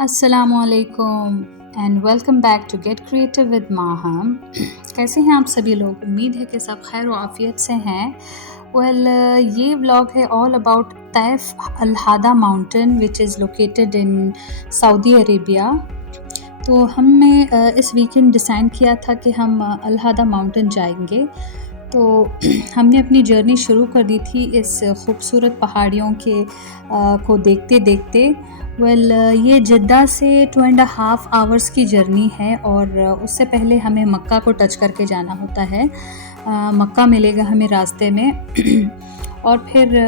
अस्सलामुअलैकुम and welcome back to get creative with Maham. कैसे हैं आप सभी लोग? उम्मीद है कि सब खैर व आफियत से हैं। ये व्लॉग है all about Taif Al Hada mountain which is located in Saudi Arabia. तो हमने इस वीकेंड डिसाइड किया था कि हम अल हादा माउंटेन जाएंगे। तो हमने अपनी जर्नी शुरू कर दी थी इस खूबसूरत पहाड़ियों के को देखते देखते। ये जिद्दा से 2.5 आवर्स की जर्नी है और उससे पहले हमें मक्का को टच करके जाना होता है। मक्का मिलेगा हमें रास्ते में और फिर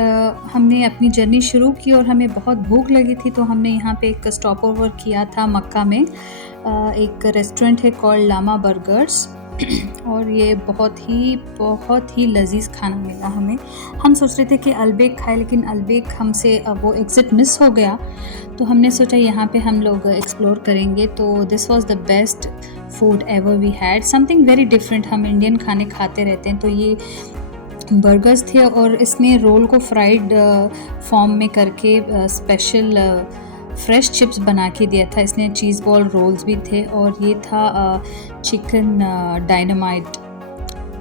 हमने अपनी जर्नी शुरू की और हमें बहुत भूख लगी थी, तो हमने यहाँ पे एक स्टॉप ओवर किया था मक्का में। एक रेस्टोरेंट है कॉल्ड लामा बर्गर्स और ये बहुत ही लजीज खाना मिला हमें। हम सोच रहे थे कि अलबेक खाए, लेकिन अलबेक हमसे वो एग्ज़िट मिस हो गया, तो हमने सोचा यहाँ पे हम लोग एक्सप्लोर करेंगे। तो this was the best food ever we had, something very different. हम इंडियन खाने खाते रहते हैं, तो ये बर्गर्स थे और इसने रोल को फ्राइड फॉर्म में करके स्पेशल फ्रेश चिप्स बना के दिया था। इसने चीज़ बॉल रोल्स भी थे और ये था चिकन डायनामाइट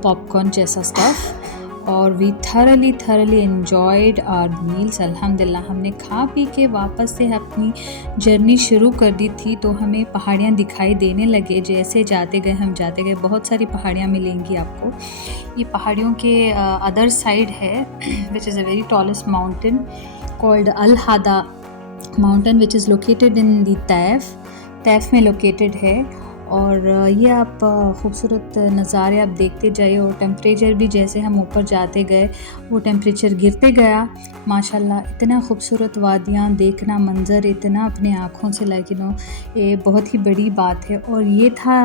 पॉपकॉर्न जैसा स्टफ़। और we thoroughly enjoyed our meals. अल्हम्दुलिल्लाह हमने खा पी के वापस से अपनी जर्नी शुरू कर दी थी। तो हमें पहाड़ियाँ दिखाई देने लगे जैसे जाते गए बहुत सारी पहाड़ियाँ मिलेंगी आपको। ये पहाड़ियों के अदर साइड है which is a very tallest mountain called Al Hada mountain which is located in the Taif में लोकेटेड है। और ये आप खूबसूरत नज़ारे आप देखते जाइए और टेम्परेचर भी जैसे हम ऊपर जाते गए वो टेम्परेचर गिरते गया। माशाल्लाह इतना खूबसूरत वादियाँ देखना, मंज़र इतना अपने आँखों से ये बहुत ही बड़ी बात है। और ये था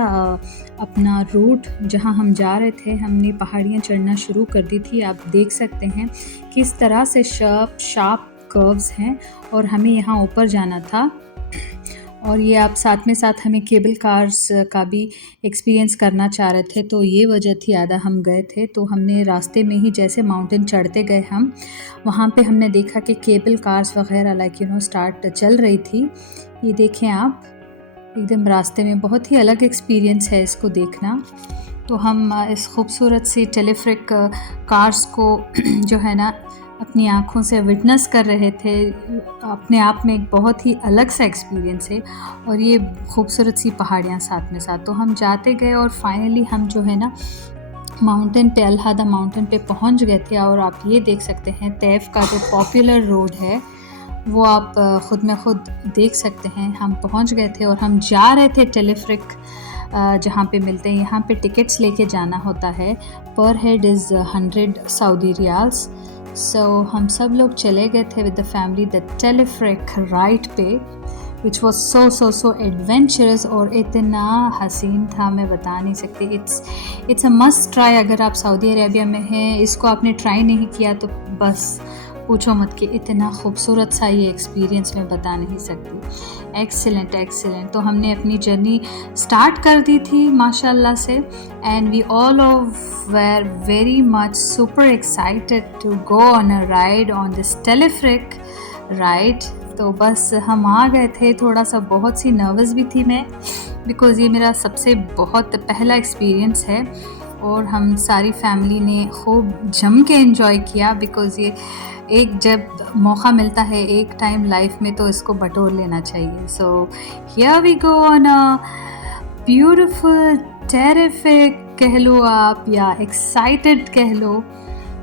अपना रूट जहाँ हम जा रहे थे। हमने पहाड़ियाँ चढ़ना शुरू कर दी थी। आप देख सकते हैं किस तरह से शार्प कर्व्स हैं और हमें यहाँ ऊपर जाना था। और ये आप साथ में साथ हमें केबल कार्स का भी एक्सपीरियंस करना चाह रहे थे, तो ये वजह थी आधा हम गए थे। तो हमने रास्ते में ही जैसे माउंटेन चढ़ते गए हम वहाँ पे हमने देखा कि केबल कार्स वगैरह स्टार्ट चल रही थी। ये देखें आप, एकदम रास्ते में बहुत ही अलग एक्सपीरियंस है इसको देखना। तो हम इस खूबसूरत सी टेलीफ्रिक कार्स को जो है ना अपनी आँखों से विटनेस कर रहे थे। अपने आप में एक बहुत ही अलग सा एक्सपीरियंस है और ये खूबसूरत सी पहाड़ियाँ साथ में साथ। तो हम जाते गए और फाइनली हम जो है ना माउंटेन पे, अल हादा माउंटेन पे पहुँच गए थे। और आप ये देख सकते हैं तैफ का जो पॉपुलर रोड है वो आप ख़ुद में ख़ुद देख सकते हैं। हम पहुँच गए थे और हम जा रहे थे टेलीफ्रिक जहाँ पे मिलते हैं। यहाँ पे टिकट्स लेके जाना होता है। Per head is 100 Saudi riyals. So हम सब लोग चले गए थे with the family the teleferic ride पे, विच वॉज सो एडवेंचरस और इतना हसीन था मैं बता नहीं सकती। It's a must try. अगर आप सऊदी अरेबिया में हैं, इसको आपने ट्राई नहीं किया तो बस पूछो मत कि इतना खूबसूरत सा ये एक्सपीरियंस मैं बता नहीं सकती। एक्सीलेंट। तो हमने अपनी जर्नी स्टार्ट कर दी थी माशाल्लाह से and we all were very much super excited to go on a ride on this teleferic ride. तो बस हम आ गए थे। थोड़ा सा बहुत सी नर्वस भी थी मैं, बिकॉज़ ये मेरा सबसे बहुत पहला एक्सपीरियंस है और हम सारी फैमिली ने खूब जम के एंजॉय किया। बिकॉज़ ये एक जब मौका मिलता है एक टाइम लाइफ में तो इसको बटोर लेना चाहिए। So here we go on a beautiful terrific कह लो आप या एक्साइटेड कह लो।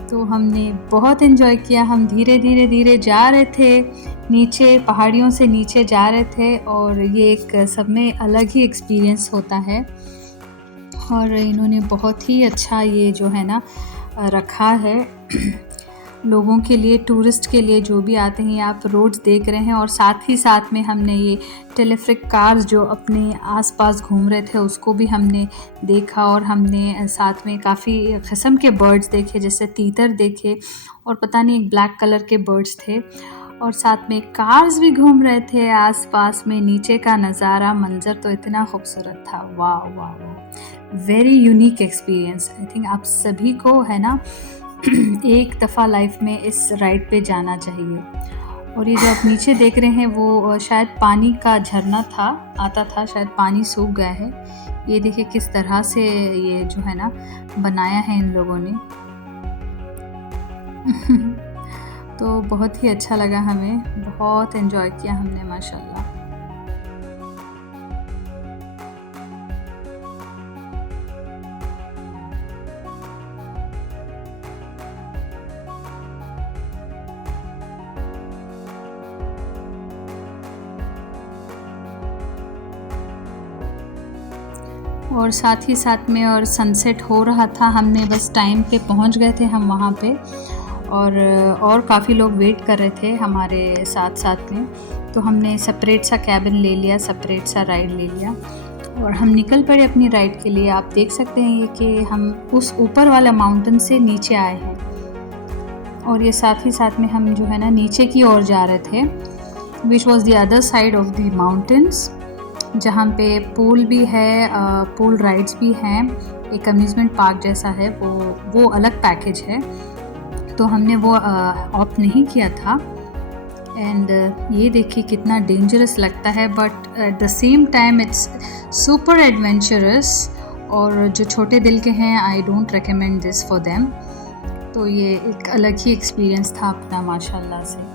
तो हमने बहुत एंजॉय किया। हम धीरे जा रहे थे, नीचे पहाड़ियों से नीचे जा रहे थे और ये एक सब में अलग ही एक्सपीरियंस होता है। और इन्होंने बहुत ही अच्छा ये जो है ना रखा है लोगों के लिए, टूरिस्ट के लिए जो भी आते हैं। आप रोड्स देख रहे हैं और साथ ही साथ में हमने ये टेलीफ्रिक कार्स जो अपने आसपास घूम रहे थे उसको भी हमने देखा। और हमने साथ में काफ़ी किस्म के बर्ड्स देखे, जैसे तीतर देखे और पता नहीं एक ब्लैक कलर के बर्ड्स थे। और साथ में कार्स भी घूम रहे थे आसपास में। नीचे का नज़ारा, मंज़र तो इतना खूबसूरत था। वाह, very unique experience. I think आप सभी को है ना एक दफ़ा लाइफ में इस राइड पे जाना चाहिए। और ये जो आप नीचे देख रहे हैं वो शायद पानी का झरना था, आता था, शायद पानी सूख गया है। ये देखिए किस तरह से ये जो है ना बनाया है इन लोगों ने। तो बहुत ही अच्छा लगा हमें, बहुत एंजॉय किया हमने माशाल्लाह। और साथ ही साथ में और सनसेट हो रहा था, हमने बस टाइम पे पहुंच गए थे हम वहाँ पे। और काफ़ी लोग वेट कर रहे थे हमारे साथ साथ में, तो हमने सेपरेट सा कैबिन ले लिया, सेपरेट सा राइड ले लिया और हम निकल पड़े अपनी राइड के लिए। आप देख सकते हैं ये कि हम उस ऊपर वाला माउंटेन से नीचे आए हैं और ये साथ ही साथ में हम जो है ना नीचे की ओर जा रहे थे, which was the other side of the mountains, जहाँ पे पूल भी है, पूल राइड्स भी हैं, एक अम्यूज़मेंट पार्क जैसा है, वो अलग पैकेज है, तो हमने वो ऑप्ट नहीं किया था। एंड ये देखिए कितना डेंजरस लगता है, but at the same time it's super adventurous, और जो छोटे दिल के हैं I don't recommend this for them. तो ये एक अलग ही एक्सपीरियंस था अपना माशाल्लाह से।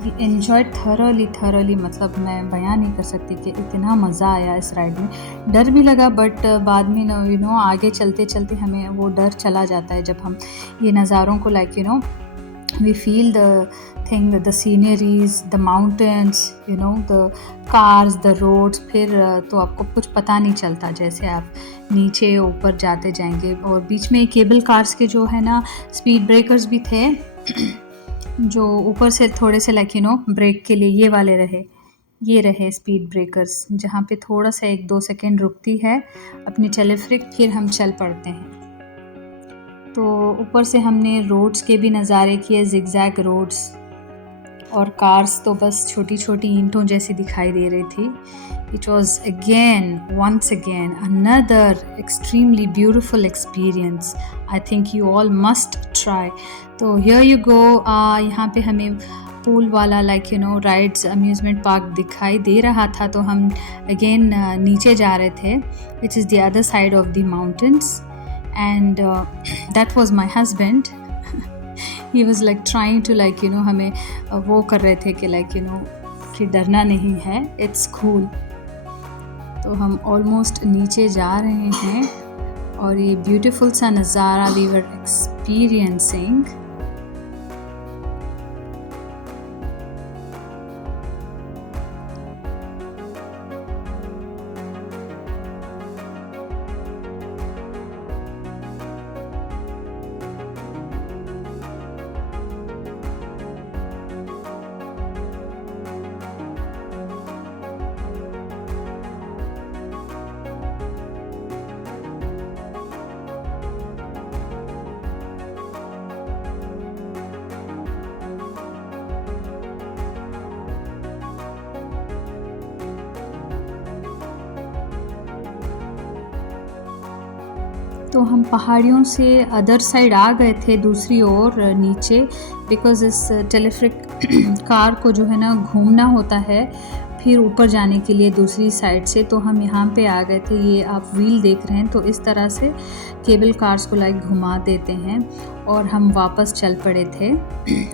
वी एन्जॉयड थरली, मतलब मैं बयान नहीं कर सकती कि इतना मज़ा आया इस राइड में। डर भी लगा, बट बाद में यू नो आगे चलते चलते हमें वो डर चला जाता है जब हम ये नज़ारों को like you know we feel the thing, the sceneries, the mountains, you know the cars, the roads, फिर तो आपको कुछ पता नहीं चलता जैसे आप नीचे ऊपर जाते जाएंगे। और बीच में केबल कार्स के जो है ना स्पीड ब्रेकर्स भी थे जो ऊपर से थोड़े से लाइक यू नो ब्रेक के लिए ये रहे स्पीड ब्रेकर्स, जहाँ पे थोड़ा सा 1-2 सेकेंड रुकती है अपनी टेलीफ्रिक, फिर हम चल पड़ते हैं। तो ऊपर से हमने रोड्स के भी नज़ारे किए, जिगजैग रोड्स, और कार्स तो बस छोटी छोटी ईंटों जैसी दिखाई दे रही थी। It was once again another extremely beautiful experience. I think you all must try. तो here you go, यहाँ पे हमें पूल वाला like you no rides amusement park दिखाई दे रहा था, तो हम अगेन नीचे जा रहे थे, which is the other side of the mountains, and that was my husband. He was like trying to like you know हमें वो कर रहे थे कि लाइक यू नो कि डरना नहीं है, इट्स कूल। तो हम ऑलमोस्ट नीचे जा रहे हैं और ये ब्यूटीफुल सा नज़ारा वी वर एक्सपीरियंसिंग। तो हम पहाड़ियों से अदर साइड आ गए थे, दूसरी ओर नीचे, बिकॉज़ इस टेलीफ्रिक कार को जो है ना घूमना होता है फिर ऊपर जाने के लिए दूसरी साइड से। तो हम यहाँ पे आ गए थे, ये आप व्हील देख रहे हैं, तो इस तरह से केबल कार्स को लाइक घुमा देते हैं और हम वापस चल पड़े थे।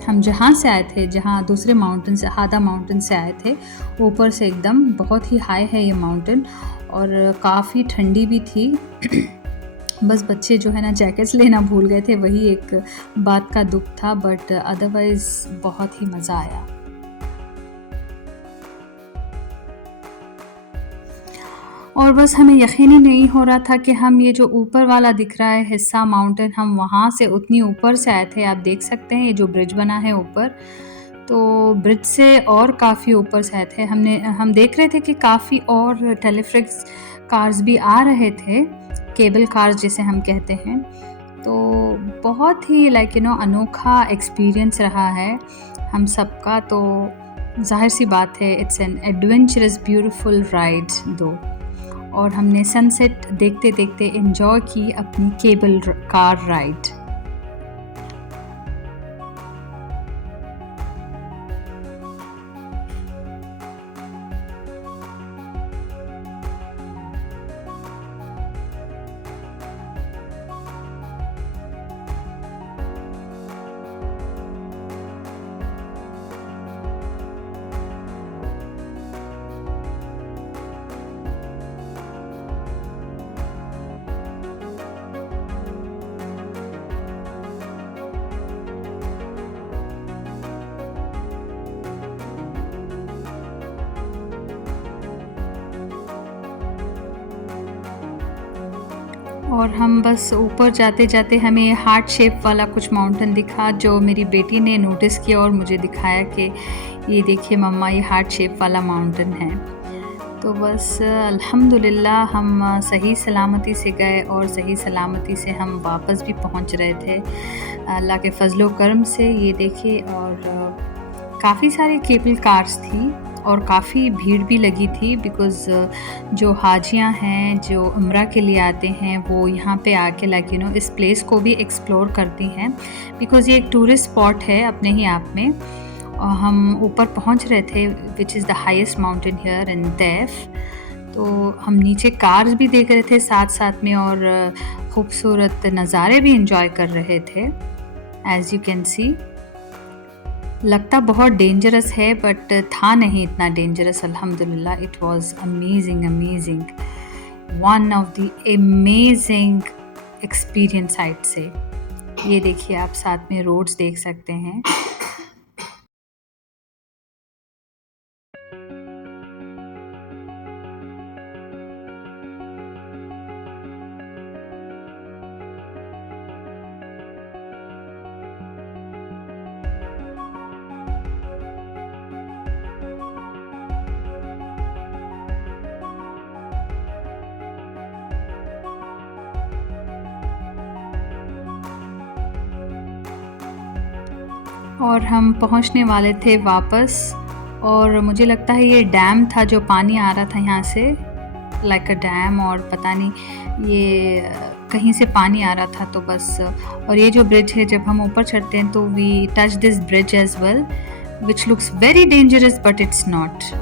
हम जहाँ से आए थे, जहाँ दूसरे माउंटेन से, हादा माउंटेन से आए थे, ऊपर से एकदम बहुत ही हाई है ये माउंटेन और काफ़ी ठंडी भी थी। बस बच्चे जो है ना जैकेट्स लेना भूल गए थे, वही एक बात का दुख था, बट अदरवाइज़ बहुत ही मज़ा आया। और बस हमें यकीन ही नहीं हो रहा था कि हम ये जो ऊपर वाला दिख रहा है हिस्सा माउंटेन, हम वहाँ से उतनी ऊपर से आए थे। आप देख सकते हैं ये जो ब्रिज बना है ऊपर, तो ब्रिज से और काफ़ी ऊपर से आए थे। हम देख रहे थे कि काफ़ी और टेलीफ्रिक्स कार्स भी आ रहे थे, केबल कार्स जिसे हम कहते हैं। तो बहुत ही लाइक यू नो अनोखा एक्सपीरियंस रहा है हम सबका। तो जाहिर सी बात है it's an adventurous beautiful ride दो, और हमने सनसेट देखते देखते एंजॉय की अपनी केबल कार राइड। और हम बस ऊपर जाते-जाते हमें हार्ट शेप वाला कुछ माउंटेन दिखा, जो मेरी बेटी ने नोटिस किया और मुझे दिखाया कि ये देखिए मम्मा, ये हार्ट शेप वाला माउंटेन है। तो बस अल्हम्दुलिल्लाह हम सही सलामती से गए और सही सलामती से हम वापस भी पहुंच रहे थे अल्लाह के फ़ज़ल व करम से। ये देखिए, और काफ़ी सारी केबल कार्स थी और काफ़ी भीड़ भी लगी थी, बिकॉज़ जो हाजियाँ हैं जो उम्रा के लिए आते हैं वो यहाँ पे आके इस प्लेस को भी एक्सप्लोर करती हैं, बिकॉज़ ये एक टूरिस्ट स्पॉट है अपने ही आप में। और हम ऊपर पहुँच रहे थे, which is the highest mountain here in Taif. तो हम नीचे कार्स भी देख रहे थे साथ-साथ में, और खूबसूरत नज़ारे भी एंजॉय कर रहे थे, एज़ यू कैन सी। लगता बहुत डेंजरस है, बट था नहीं इतना डेंजरस, अल्हम्दुलिल्लाह। It was amazing, amazing, one of the amazing experience side से। ये देखिए, आप साथ में रोड्स देख सकते हैं। और हम पहुंचने वाले थे वापस, और मुझे लगता है ये डैम था जो पानी आ रहा था यहाँ से, लाइक अ डैम, और पता नहीं ये कहीं से पानी आ रहा था। तो बस, और ये जो ब्रिज है, जब हम ऊपर चढ़ते हैं तो we touch this bridge as well, which looks very dangerous but it's not.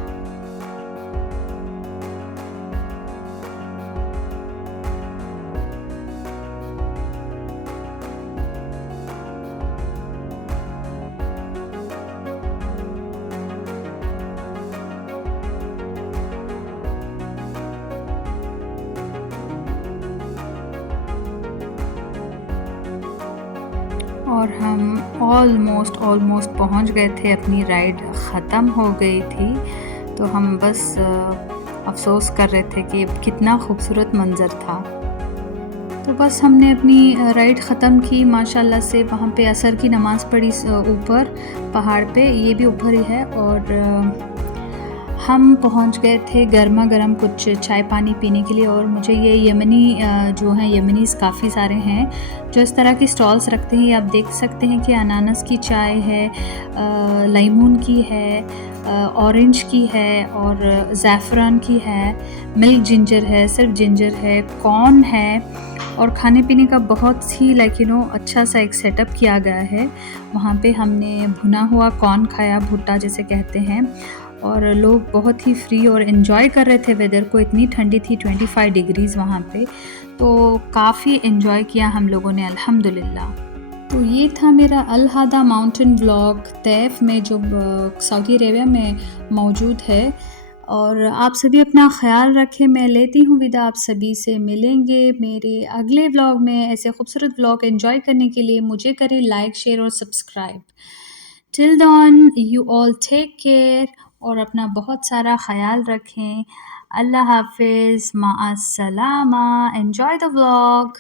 और हम ऑलमोस्ट पहुंच गए थे, अपनी राइड ख़त्म हो गई थी। तो हम बस अफ़सोस कर रहे थे कि कितना खूबसूरत मंज़र था। तो बस हमने अपनी राइड ख़त्म की माशाल्लाह से। वहाँ पे असर की नमाज़ पढ़ी ऊपर पहाड़ पे, ये भी ऊपर ही है। और हम पहुंच गए थे गर्मा गर्म कुछ चाय पानी पीने के लिए। और मुझे ये यमनी जो हैं, यमनीज़ काफ़ी सारे हैं जो इस तरह की स्टॉल्स रखते हैं। ये आप देख सकते हैं कि अनानास की चाय है, लेमन की है, ऑरेंज की है, और ज़ैफ़रान की है, मिल्क जिंजर है, सिर्फ जिंजर है, कॉर्न है, और खाने पीने का बहुत ही अच्छा सा एक सेटअप किया गया है। वहाँ पे हमने भुना हुआ कॉर्न खाया, भुट्टा जिसे कहते हैं। और लोग बहुत ही फ्री और एंजॉय कर रहे थे वेदर को। इतनी ठंडी थी, 25 डिग्रीज़ वहाँ पे। तो काफ़ी एंजॉय किया हम लोगों ने, अल्हम्दुलिल्लाह। तो ये था मेरा अल हादा माउंटेन व्लॉग तैफ में, जो सऊदी अरेबिया में मौजूद है। और आप सभी अपना ख़्याल रखें। मैं लेती हूँ विदा, आप सभी से मिलेंगे मेरे अगले व्लॉग में। ऐसे खूबसूरत व्लॉग एंजॉय करने के लिए मुझे करें लाइक, शेयर और subscribe. Till then you all take care, और अपना बहुत सारा ख़याल रखें। अल्लाह हाफ़िज़, मा अस्सलामा, एन्जॉय द व्लॉग।